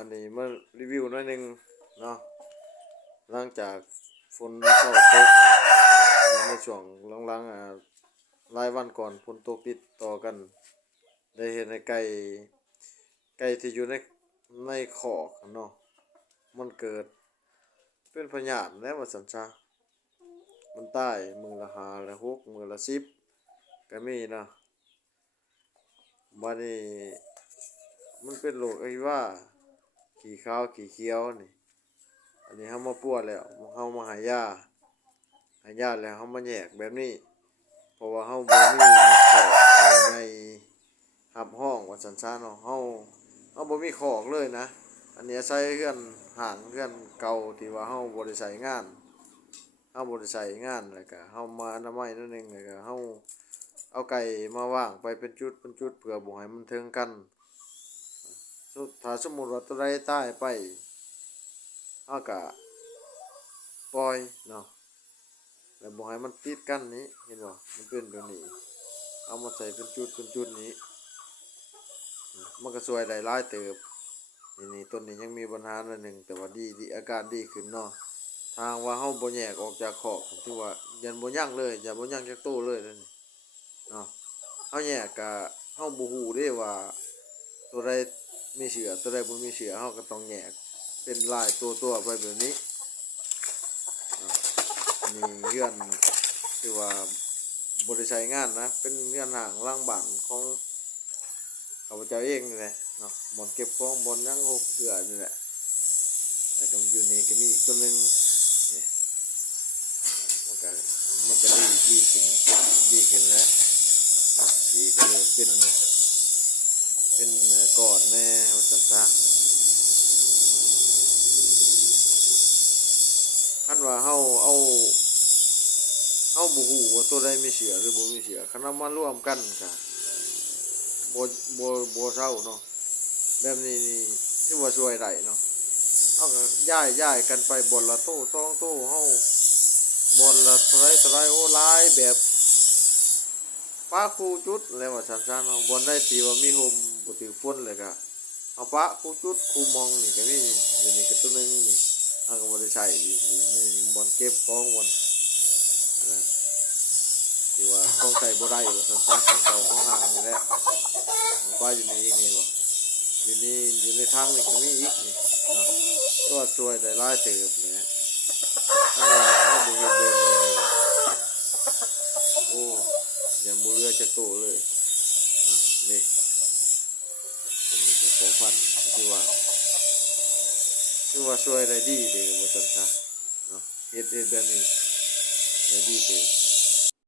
อันนี้มารีวิวหน่อยหนึงเนาะหลังจากฝนเศร้าตกในช่วงหลังๆหลายวันก่อนฝนตกติดต่อกันได้เห็นให้ไก่ที่อยู่ในคอกเนาะมันเกิดเป็นพยาธิแล้วว่าซั่นซะมันตายมื้อละ5ละ6มื้อละ10ก็มีนะบัดนี้มันเป็นโรคไอ้ว่าขี้ขาวขี้เขียวนี่อันนี้เฮามาปัวแล้วเฮามาให้ยาแล้วเฮามาแยกแบบนี้เพราะว่าเฮาบ่มีคอกในรับห้องว่าซั่นซะเนาะเฮาบ่มีคอกเลยนะอันนี้อาศัยเรือนห้างเรือนเก่าที่ว่าเฮาบ่ได้ใช้งานแล้วก็เฮามาอนามัยนิดนึงแล้วก็เฮาเอาไก่มาวางไปเป็นจุดเพื่อบ่ให้มันถึงกันถ้าสมมุติว่าตัวใดตายไปเฮาก็ปล่อยเนาะแล้วบ่ให้มันติดกันนี้เห็นบ่มันเป็นแบบนี้เอามาใส่เป็นจุดนี้มันก็ช่วยได้หลายเติบนี่ต้นนี้ยังมีปัญหาหน่อยหนึงแต่ว่าดีอาการดีขึ้นเนาะทางว่าเฮาบ่แยกออกจากคอกถือว่ายันบ่ยังเลยอย่าบ่ยังจักโตเลยนั่นเนาะเฮาแยกก็เฮาบ่ฮู้เด้ว่าตัวใดมีเชื้อตัวใดบ่มีเชื้อเฮาก็ต้องแยกเป็นลายตัวไปแบบนี้อันนี้เรือนที่ว่าบ่ได้ใช้งานนะเป็นเรือนห่างหลังบ้านของข้าพเจ้าเองนี่แหละเนาะบ่อนเก็บของบ่อนยังหกเสื้อนี่แหละแล้วก็อยู่นี่ก็มีอีกตัวนึงนี่มันก็ดีขึ้นแล้วนะสีก็เริ่มเป็นก้อนแน่ว่าซั่นซะคันว่าเฮาบ่ฮู้ว่าตัวใดมีเชื้อหรือบ่มีเชื้อคันเอามารวมกันก็บ่เซาเนาะแบบนี้นี่ถือว่าช่วยได้เนาะเฮาก็ย้ายกันไปบ่อนละโต้2โต้เฮาบ่อนละเท่าไรโอ้หลายแบบปะคู่จุดแล้วว่าซั่นซะเนาะบ่อนใดที่ว่ามีร่มบ่ถือฝนเลยก็เอาปะคู่จุดคู่มองนี่ก็มีอยู่นี่ก็ตัวนึงนี่เฮาก็บ่ได้ใช้นี่บ่อนเก็บของบ่อนอันนั้นที่ว่าของใช้บ่ได้ว่าซั่นซะของเก่าของห่างนี่แหละมันก็อยู่นี่อีกนี่บ่อยู่ในทางนี่ก็มีอีกนี่เนาะก็ช่วยได้หลายเติบแหละอันว่าเฮาบ่เฮ็ดแบบนี้โอ้ยังบ่เหลือจักโตเลยนี่เป็นก็พอพันก็ถือว่าช่วยได้ดีเด้อว่าซั่นซะเนาะเฮ็ดแบบนี้ได้ดีเด้อ